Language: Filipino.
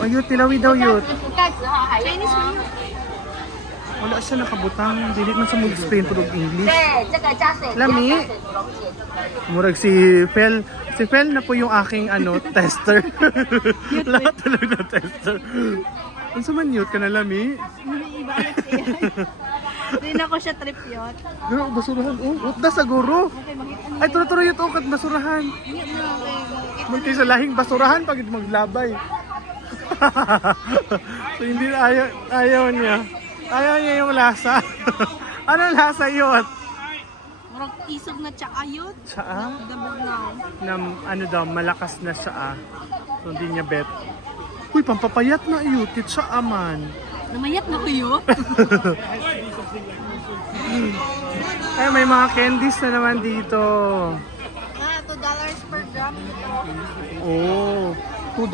Oh, yut, tilawi daw yut. 盖子哈，还有 Chinese 啊 menu. Wala siya nakabutang. Dili man sa mag-explain po ng English. 对，这个加水，不要 Lami. 加水煮溶解。 Murag si Fel. Si Fel na po yung aking tester. Lahat talaga na tester. Ano sa man yut ka na lami? Iba yan siya. Hindi na ko siya trip yun. Pero basurahan. Oh, utda sa guro. Okay, makita Ay, turo-turo yut kat basurahan. niyo na. Okay, Munti sa lahing basurahan pag maglabay. So hindi na ayaw niya. Ayaw niya yung lasa. Anong lasa yun? Marag isog na tsaka yun. Tsaa? Dabog na. Na ano daw, malakas na siya. So hindi niya bet. Uy, pampapayat na yun. Kitsa aman. Namayat na ko yun. Ay, may mga candies na naman dito. $2 per gram. Oh, $2.